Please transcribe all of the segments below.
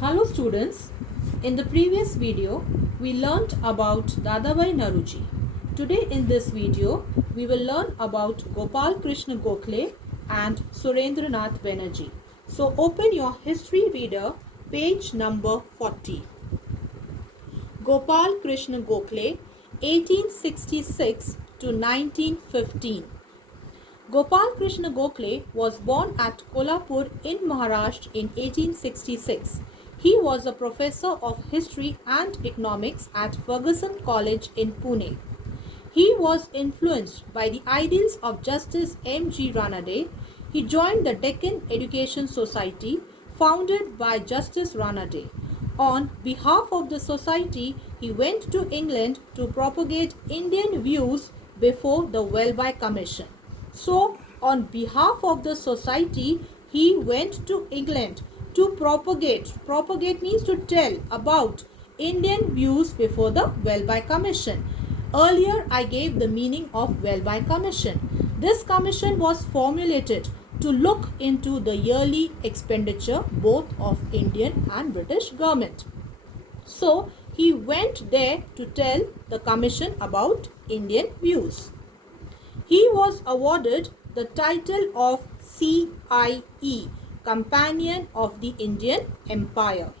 Hello students, in the previous video we learnt about Dadabhai Naoroji. Today in this video we will learn about Gopal Krishna Gokhale and Surendranath Banerjee. So open your history reader, page number 40. Gopal Krishna Gokhale, 1866 to 1915. Gopal Krishna Gokhale was born at Kolhapur in Maharashtra in 1866. He was a professor of history and economics at Fergusson College in Pune. He was influenced by the ideals of Justice M. G. Ranade. He joined the Deccan Education Society, founded by Justice Ranade. On behalf of the society, he went to England to propagate Indian views before the Welby Commission. So, on behalf of the society, he went to England to propagate. Propagate means to tell about Indian views before the Welby Commission. Earlier, I gave the meaning of Welby Commission. This commission was formulated to look into the yearly expenditure both of Indian and British government. So, he went there to tell the commission about Indian views. He was awarded the title of CIE, Companion of the Indian Empire.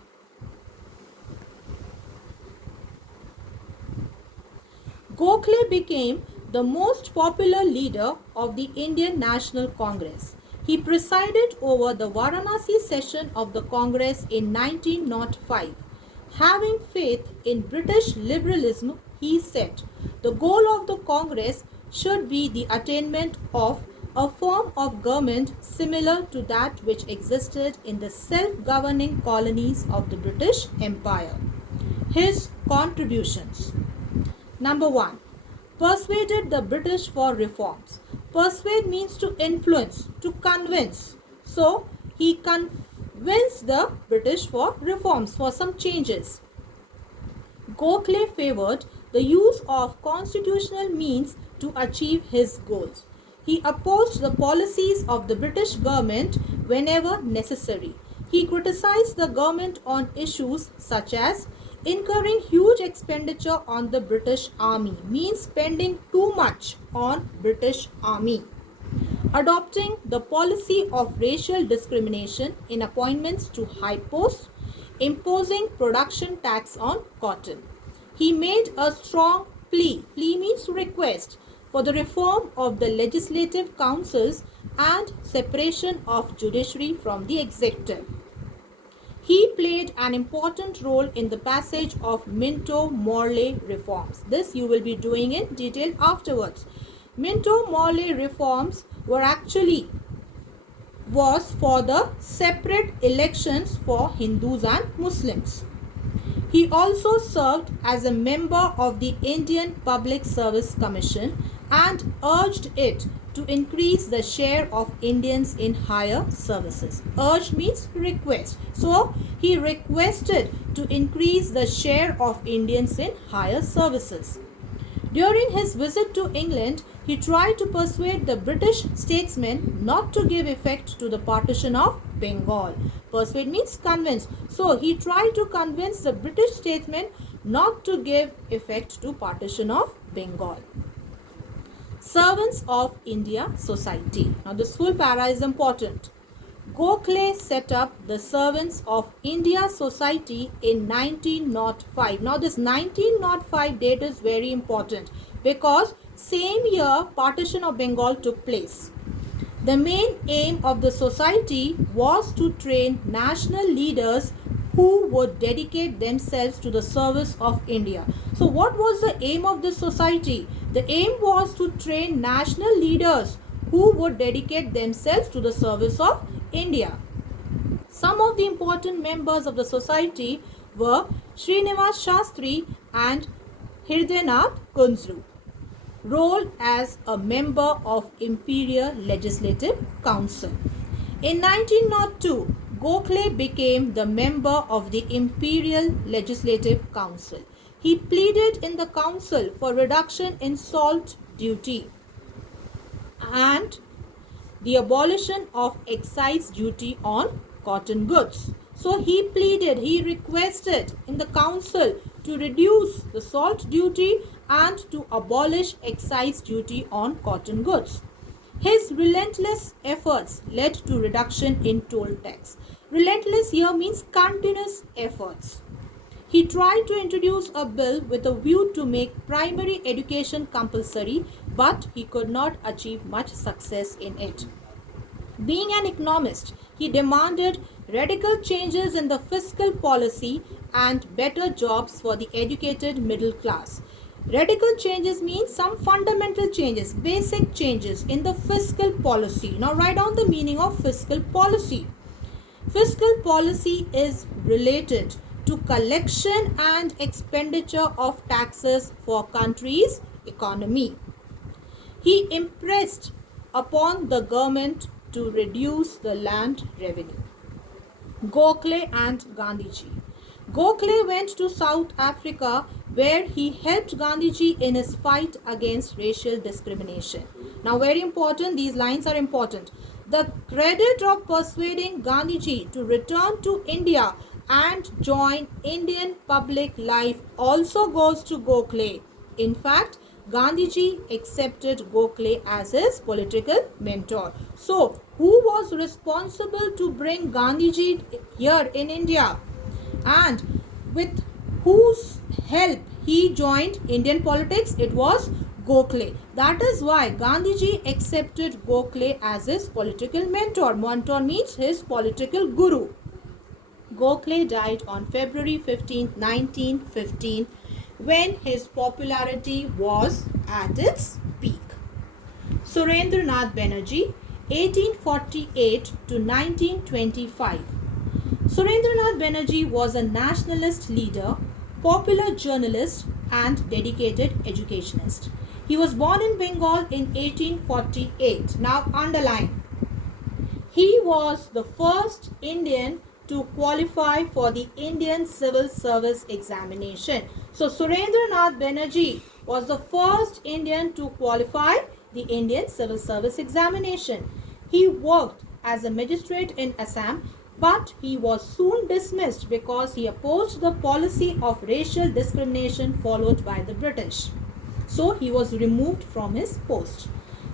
Gokhale became the most popular leader of the Indian National Congress. He presided over the Varanasi session of the Congress in 1905. Having faith in British liberalism, he said, the goal of the Congress should be the attainment of a form of government similar to that which existed in the self-governing colonies of the British Empire. His contributions. Number 1. Persuaded the British for reforms. Persuade means to influence, to convince. So, he convinced the British for reforms, for some changes. Gokhale favored the use of constitutional means to achieve his goals. He opposed the policies of the British government whenever necessary. He criticized the government on issues such as incurring huge expenditure on the British Army, means spending too much on British Army. Adopting the policy of racial discrimination in appointments to high posts, imposing production tax on cotton. He made a strong plea means request, for the reform of the legislative councils and separation of judiciary from the executive. He played an important role in the passage of Minto-Morley reforms. This you will be doing in detail afterwards. Minto-Morley reforms was for the separate elections for Hindus and Muslims. He also served as a member of the Indian Public Service Commission and urged it to increase the share of Indians in higher services. Urged means request. So, he requested to increase the share of Indians in higher services. During his visit to England, he tried to persuade the British statesmen not to give effect to the partition of Bengal. Persuade means convince. So, he tried to convince the British statesmen not to give effect to partition of Bengal. Servants of India Society. Now, this full para is important. Gokhale set up the Servants of India Society in 1905. Now, this 1905 date is very important because same year partition of Bengal took place. The main aim of the society was to train national leaders who would dedicate themselves to the service of India. So, what was the aim of this society? The aim was to train national leaders who would dedicate themselves to the service of India. Some of the important members of the society were Srinivas Shastri and Hridaynath Kunzru. Role as a member of Imperial Legislative Council. In 1902, Gokhale became the member of the Imperial Legislative Council. He pleaded in the council for reduction in salt duty and the abolition of excise duty on cotton goods. So he pleaded, he requested in the council to reduce the salt duty and to abolish excise duty on cotton goods. His relentless efforts led to reduction in toll tax. Relentless here means continuous efforts. He tried to introduce a bill with a view to make primary education compulsory, but he could not achieve much success in it. Being an economist, he demanded radical changes in the fiscal policy and better jobs for the educated middle class. Radical changes means some fundamental changes, basic changes in the fiscal policy. Now write down the meaning of fiscal policy. Fiscal policy is related to collection and expenditure of taxes for country's economy. He impressed upon the government to reduce the land revenue. Gokhale and Gandhiji. Gokhale went to South Africa where he helped Gandhiji in his fight against racial discrimination. Now very important, these lines are important. The credit of persuading Gandhiji to return to India and join Indian public life also goes to Gokhale. In fact, Gandhiji accepted Gokhale as his political mentor. So, who was responsible to bring Gandhiji here in India? And with whose help he joined Indian politics? It was Gokhale. That is why Gandhiji accepted Gokhale as his political mentor. Mentor means his political guru. Gokhale died on February 15, 1915, when his popularity was at its peak. Surendranath Banerjee, 1848 to 1925. Surendranath Banerjee was a nationalist leader, popular journalist, and dedicated educationist. He was born in Bengal in 1848. Now underline. He was the first Indian to qualify for the Indian Civil Service examination. So Surendranath Banerjee was the first Indian to qualify the Indian Civil Service examination. He worked as a magistrate in Assam, but he was soon dismissed because he opposed the policy of racial discrimination followed by the British. So he was removed from his post.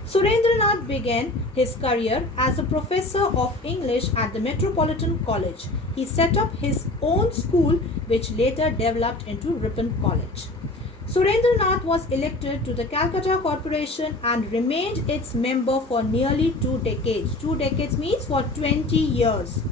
Surendranath began his career as a professor of English at the Metropolitan College. He set up his own school, which later developed into Ripon College. Surendranath was elected to the Calcutta Corporation and remained its member for nearly 2 decades. 2 decades means for 20 years.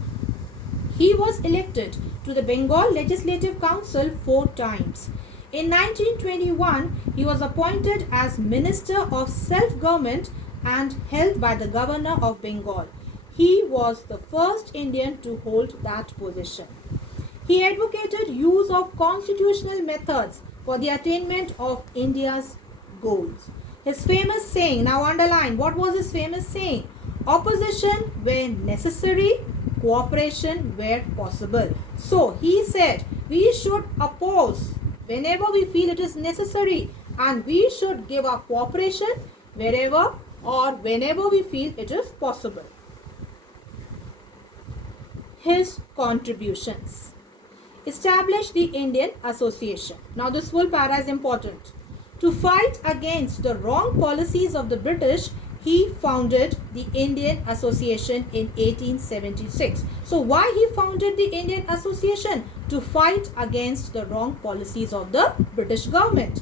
He was elected to the Bengal Legislative Council 4 times. In 1921, he was appointed as Minister of Self-Government and held by the Governor of Bengal. He was the first Indian to hold that position. He advocated use of constitutional methods for the attainment of India's goals. His famous saying, now underline, what was his famous saying? Opposition where necessary, cooperation where possible. So he said we should oppose whenever we feel it is necessary, and we should give our cooperation wherever or whenever we feel it is possible. His contributions. Established the Indian Association. Now this full para is important. To fight against the wrong policies of the British, he founded the Indian Association in 1876. So why he founded the Indian Association? To fight against the wrong policies of the British government.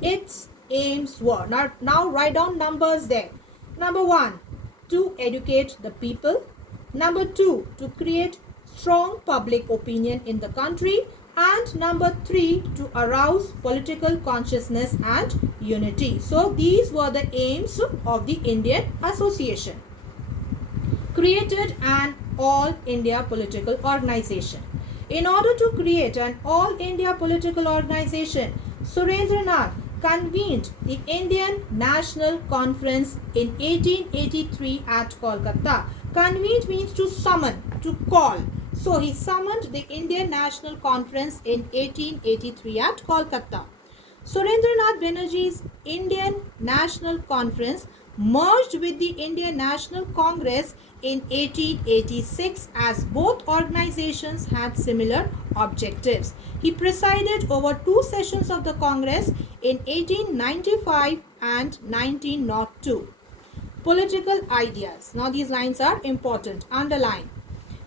Its aims were, now write down numbers there. Number 1, to educate the people. Number 2, to create strong public opinion in the country. And number 3, to arouse political consciousness and unity. So these were the aims of the Indian Association. Created an All India political organization. In order to create an All India political organization, Surendranath convened the Indian National Conference in 1883 at Kolkata. Convened means to summon, to call. So he summoned the Indian National Conference in 1883 at Kolkata. Surendranath Banerjee's Indian National Conference merged with the Indian National Congress in 1886 as both organizations had similar objectives. He presided over two sessions of the Congress in 1895 and 1902. Political ideas. Now these lines are important. Underline.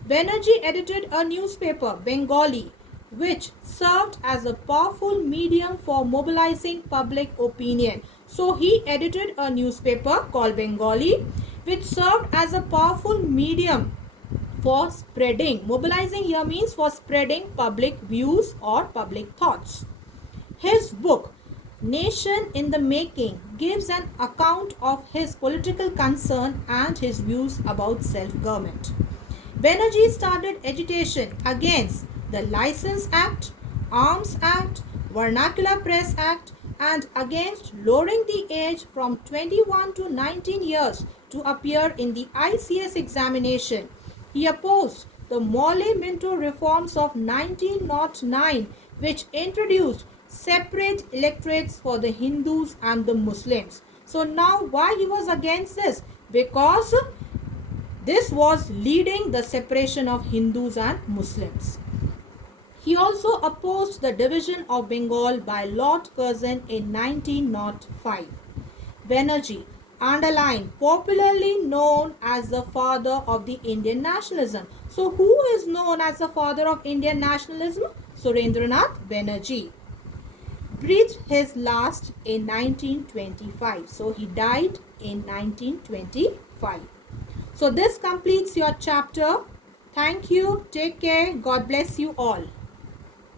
Banerjee edited a newspaper, Bengali, which served as a powerful medium for mobilizing public opinion. So he edited a newspaper called Bengali, which served as a powerful medium for spreading. Mobilizing here means for spreading public views or public thoughts. His book, Nation in the Making, gives an account of his political concern and his views about self-government. Banerjee started agitation against the License Act, Arms Act, Vernacular Press Act, and against lowering the age from 21 to 19 years to appear in the ICS examination. He opposed the Morley-Minto reforms of 1909, which introduced separate electorates for the Hindus and the Muslims. So now why he was against this? Because this was leading the separation of Hindus and Muslims. He also opposed the division of Bengal by Lord Curzon in 1905. Banerjee, underline, popularly known as the father of the Indian nationalism. So who is known as the father of Indian nationalism? Surendranath Banerjee. Breathed his last in 1925. So he died in 1925. So this completes your chapter. Thank you. Take care. God bless you all.